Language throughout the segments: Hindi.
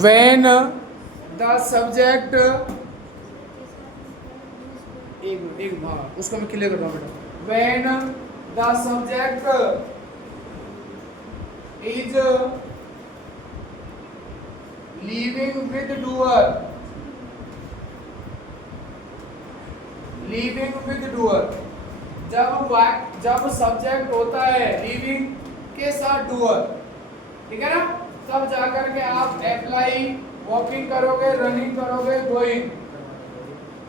when the subject एक हाँ उसको मैं क्लियर कर रहा हूँ बेटा। when the subject is living with doer, living with doer, जब सब्जेक्ट होता है लिविंग के साथ डूअर, ठीक है ना, तब जाकर के आप अप्लाई वॉकिंग करोगे, रनिंग करोगे, गोइंग।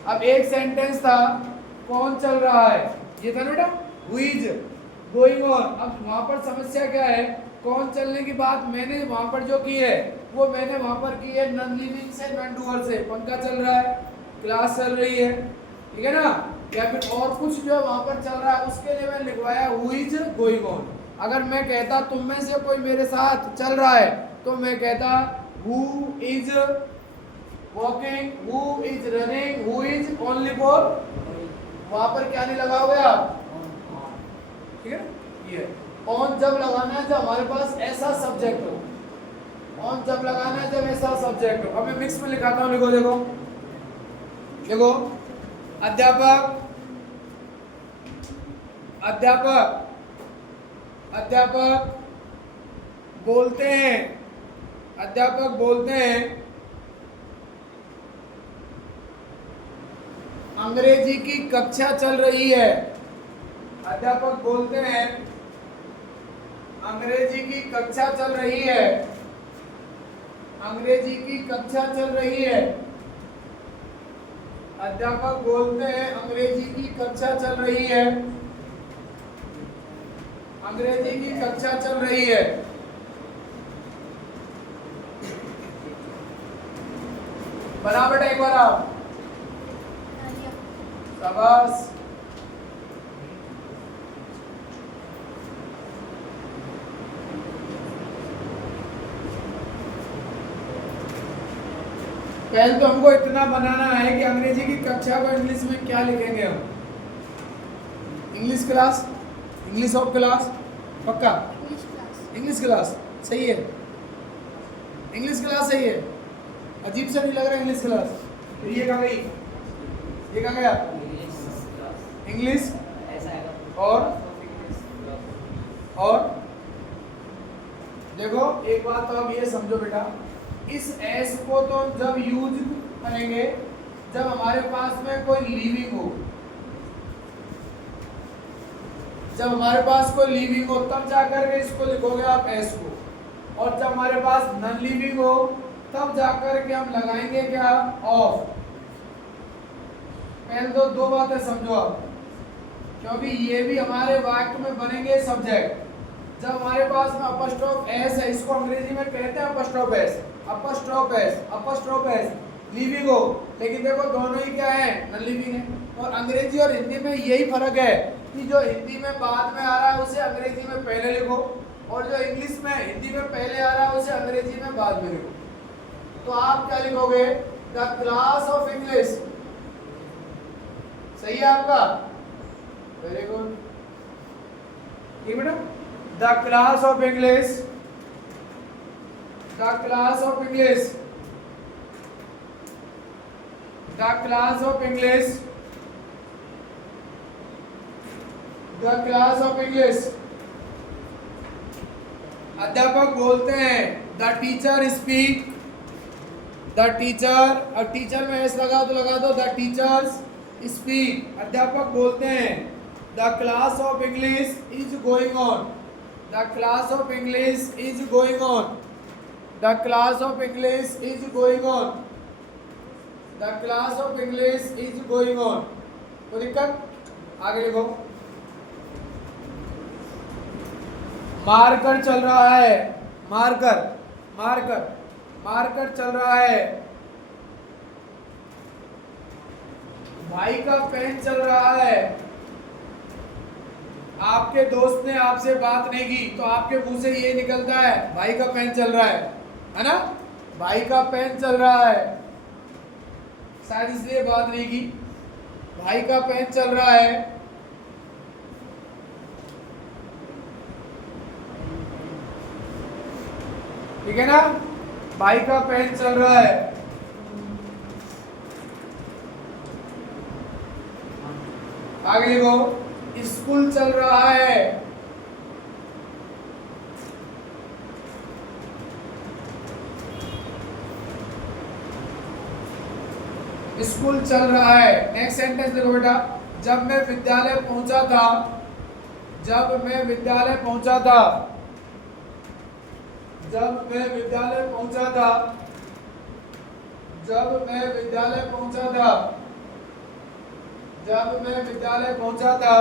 अब एक सेंटेंस था कौन चल रहा है, ये था ना बेटा, हु इज गोइंग ऑन। अब वहां पर समस्या क्या है, कौन चलने की बात मैंने वहां पर जो की है वो मैंने वहां पर की है नॉन लिविंग से, नॉन डूअर से। पंखा चल रहा है, क्लास चल रही है, ठीक है ना, या फिर और कुछ जो वहां पर चल रहा है उसके लिए मैं लिखवाया हु इज गोइंग ऑन। अगर मैं कहता तुम में से कोई मेरे साथ चल रहा है तो मैं कहता who is walking, who is running, who is only for, वहां पर क्या नहीं लगाओगे आप, ठीक है। ये ऑन जब लगाना है जब हमारे पास ऐसा सब्जेक्ट हो, ऑन जब लगाना है जब ऐसा सब्जेक्ट हो। अब मैं मिक्स में लिखाता हूं, लिखो देखो, देखो अध्यापक, अध्यापक, अध्यापक बोलते हैं, अध्यापक बोलते हैं अंग्रेजी की कक्षा चल रही है, अध्यापक बोलते हैं अंग्रेजी की कक्षा चल रही है, अंग्रेजी की कक्षा चल रही है, अध्यापक बोलते हैं अंग्रेजी की कक्षा चल रही है, अंग्रेजी की कक्षा चल रही है। बना बेटा एक बार आप, शाबाश। पहले तो हमको इतना बनाना है कि अंग्रेजी की कक्षा को इंग्लिश में क्या लिखेंगे हम। English class, English of class, पक्का इंग्लिश क्लास सही है, इंग्लिश क्लास सही है। अजीब सा नहीं लग रहा इंग्लिश क्लास, फिर ये कहाँ गई, ये कहाँ गया इंग्लिश, और देखो एक बात तो अब ये समझो बेटा, इस एस को तो जब यूज करेंगे जब हमारे पास में कोई लिविंग हो, जब हमारे पास कोई लिविंग हो तब जाकर के इसको लिखोगे आप एस को, और जब हमारे पास नॉन लिविंग हो तब जाकर के हम लगाएंगे क्या, ऑफ। पहले तो दो बातें समझो आप, क्योंकि ये भी हमारे वाक्य में बनेंगे सब्जेक्ट। जब हमारे पास में अपस्ट्रोफ एस है, इसको अंग्रेजी में कहते हैं apostrophe S, apostrophe S, apostrophe S, living हो, लेकिन देखो दोनों ही क्या है, नॉन लिविंग है। और अंग्रेजी और हिंदी में यही फर्क है कि जो हिंदी में बाद में आ रहा है उसे अंग्रेजी में पहले लिखो, और जो इंग्लिश में हिंदी में पहले आ रहा है उसे अंग्रेजी में बाद में लिखो। तो आप क्या लिखोगे, द क्लास ऑफ इंग्लिश, सही है आपका, वेरी गुड, ठीक बेटा। The class of English, the class of English, the class of English, the class of English. अध्यापक बोलते हैं the teacher speak, the teacher, और टीचर में एस लगा तो लगा दो, द टीचर्स स्पीक, अध्यापक बोलते हैं। The class of English is going on, the class of English is going on, the class of English is going on, the class of English is going on. कोई दिक्कत, आगे लिखो। मार्कर चल रहा है, मार्कर, मार्कर, मार्कर चल रहा है। भाई का पेन चल रहा है। आपके दोस्त ने आपसे बात नहीं की तो आपके मुंह से ये निकलता है भाई का पेन चल रहा है ना, भाई का पेन चल रहा है, शायद इसलिए बात नहीं की, भाई का पेन चल रहा है। ठीक है ना, भाई का पेन चल रहा है। आगे लिखो, स्कूल चल रहा है। स्कूल चल रहा है। नेक्स्ट सेंटेंस देखो बेटा, जब मैं विद्यालय पहुंचा था, जब मैं विद्यालय पहुंचा था, जब मैं विद्यालय पहुंचा था, जब मैं विद्यालय पहुंचा था, जब मैं विद्यालय पहुंचा था,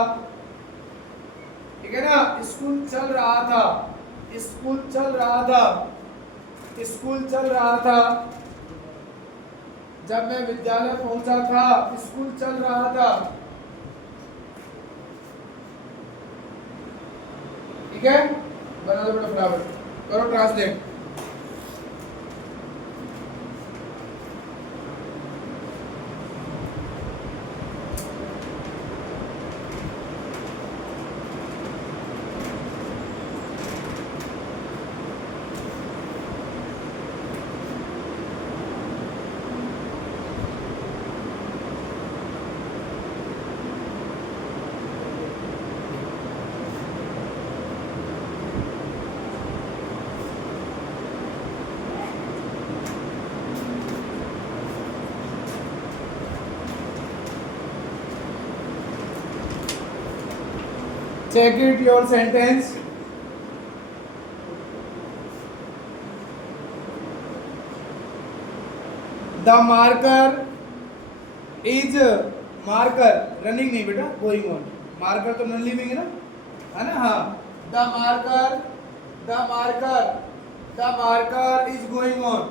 ठीक है ना। स्कूल चल रहा था, स्कूल चल रहा था, स्कूल चल रहा था। जब मैं विद्यालय पहुंचा था, स्कूल चल रहा था। ठीक है, बना दो बेटा फटाफट, करो translate. Check it your sentence. The marker is marker running नहीं बेटा, going on. Marker तो non living है ना, है ना। हाँ, the marker is going on.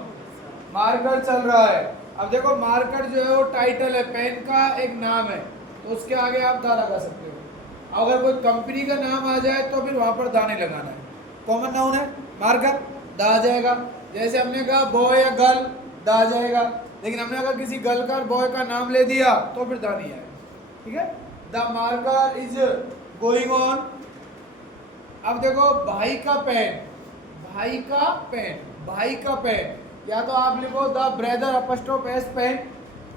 Marker चल रहा है। अब देखो मार्कर जो है वो टाइटल है, पेन का एक नाम है, तो उसके आगे आप दा लगा सकते हो। अगर कोई कंपनी का नाम आ जाए तो फिर वहां पर दा नहीं लगाना है। कॉमन नाउन है मार्कर, दा आ जाएगा। जैसे हमने कहा बॉय या गर्ल, दा आ जाएगा। लेकिन हमने अगर किसी गर्ल का बॉय का नाम ले दिया तो फिर दा नहीं आएगा। ठीक है, the marker is going on. अब देखो भाई का पेन, भाई का पेन, भाई का पेन, या तो आप लिखो the brother apostrophe S pen,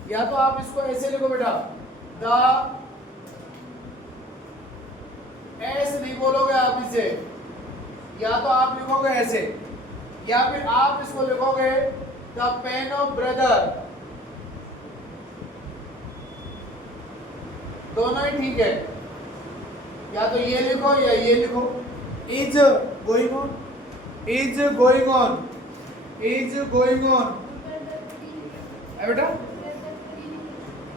या तो आप इसको ऐसे लिखो बेटा, द एस नहीं बोलोगे आप इसे, या तो आप लिखोगे ऐसे, या फिर आप इसको लिखोगे द पेन ऑफ ब्रदर। दोनों ही ठीक है, या तो ये लिखो या ये लिखो। Is going on, is going on, is going on है बेटा।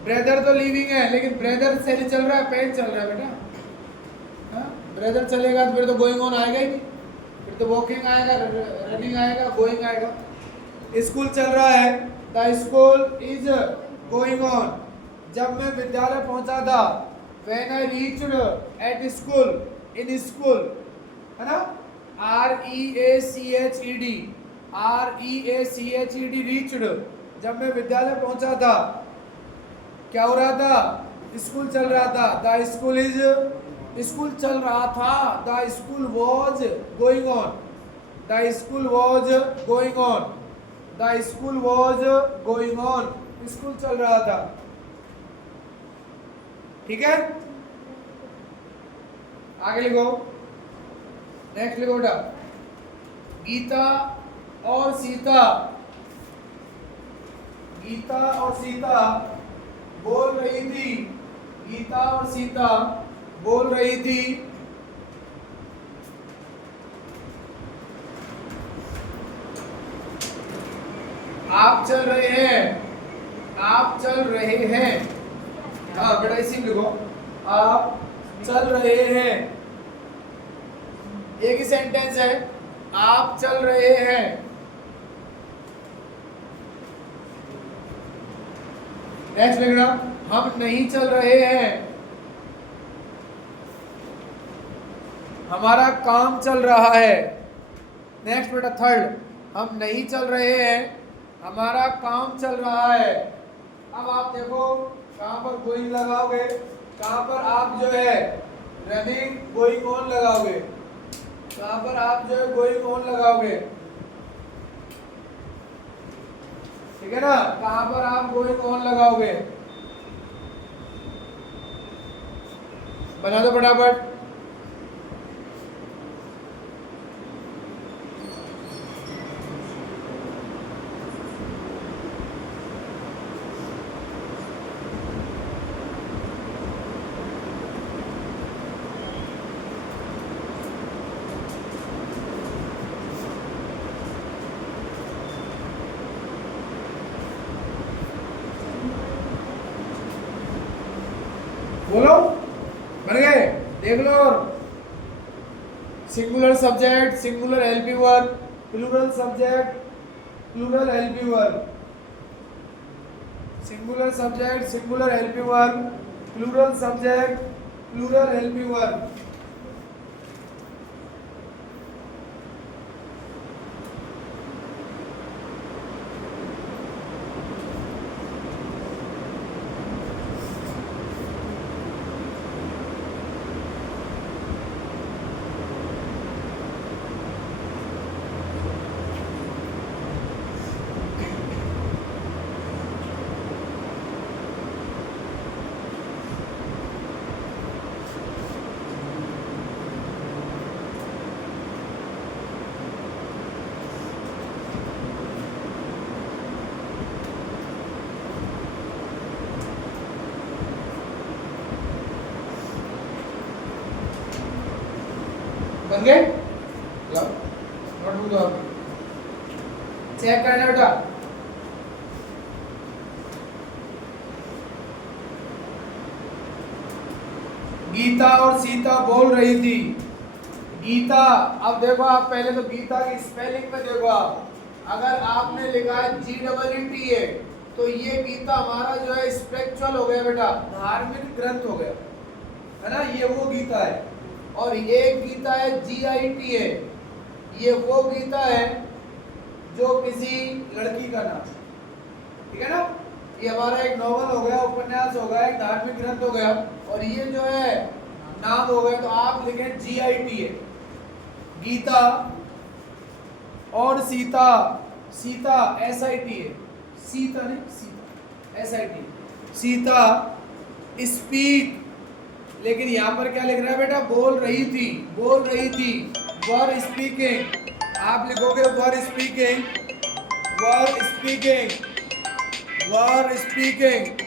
ब्रदर तो लिविंग है, लेकिन ब्रदर से नहीं चल रहा है, पेन चल रहा है बेटा। हाँ, ब्रदर चलेगा तो फिर तो गोइंग ऑन आएगा ही नहीं, फिर तो वॉकिंग आएगा, रनिंग आएगा, गोइंग आएगा। स्कूल चल रहा है, the school is going on. जब मैं विद्यालय पहुंचा था, when I reached at school, in school, है ना। REACHED, REACHED, reached. जब मैं विद्यालय पहुंचा था, क्या हो रहा था, स्कूल चल रहा था। द स्कूल इज, स्कूल चल रहा था, the school was going on, the school was going on, the school was going on, school चल रहा था। ठीक है, आगे लिखो, नेक्स्ट लिखो बेटा, गीता और सीता, गीता और सीता बोल रही थी, गीता और सीता बोल रही थी, आप चल रहे हैं, आप चल रहे हैं। हाँ बेटा इसी में लिखो, आप चल रहे हैं। एक ही सेंटेंस है, आप चल रहे हैं। नेक्स्ट लिखना, हम नहीं चल रहे हैं, हमारा काम चल रहा है। नेक्स्ट बेटा थर्ड, हम नहीं चल रहे हैं, हमारा काम चल रहा है। अब आप देखो कहां पर गोइंग लगाओगे, कहां पर आप जो है रनिंग गोइंग ऑन लगाओगे, कहां पर आप जो है गोइंग ऑन लगाओगे। ठीक है ना। कहां पर आप गोइंग ऑन लगाओगे, बना दो फटाफट। बोलो, बन गए, देख लो। Singular subject, singular LP verb, plural subject, plural LP verb, singular subject, singular LP verb, plural subject, plural LP verb. बन गए, नोटबुक दो, चेक करना बेटा। गीता और सीता बोल रही थी। गीता, अब देखो आप पहले तो गीता की स्पेलिंग में देखो आप, अगर आपने लिखा है GEETA तो ये गीता हमारा जो है स्पिरिचुअल हो गया बेटा, धार्मिक ग्रंथ हो गया, है ना, ये वो गीता है। और ये गीता है GITA, ये वो गीता है जो किसी लड़की का नाम, ठीक है ना। ये हमारा एक नॉवल हो गया, उपन्यास हो गया, एक धार्मिक ग्रंथ हो गया, और ये जो है नाम हो गया। तो आप लिखें GITA, गीता, और सीता, सीता SITA, सीता नहीं सीता, SITA, सीता स्पीक। लेकिन यहाँ पर क्या लिख रहा है बेटा, बोल रही थी, बोल रही थी, वर स्पीकिंग। आप लिखोगे were speaking, were speaking, were speaking.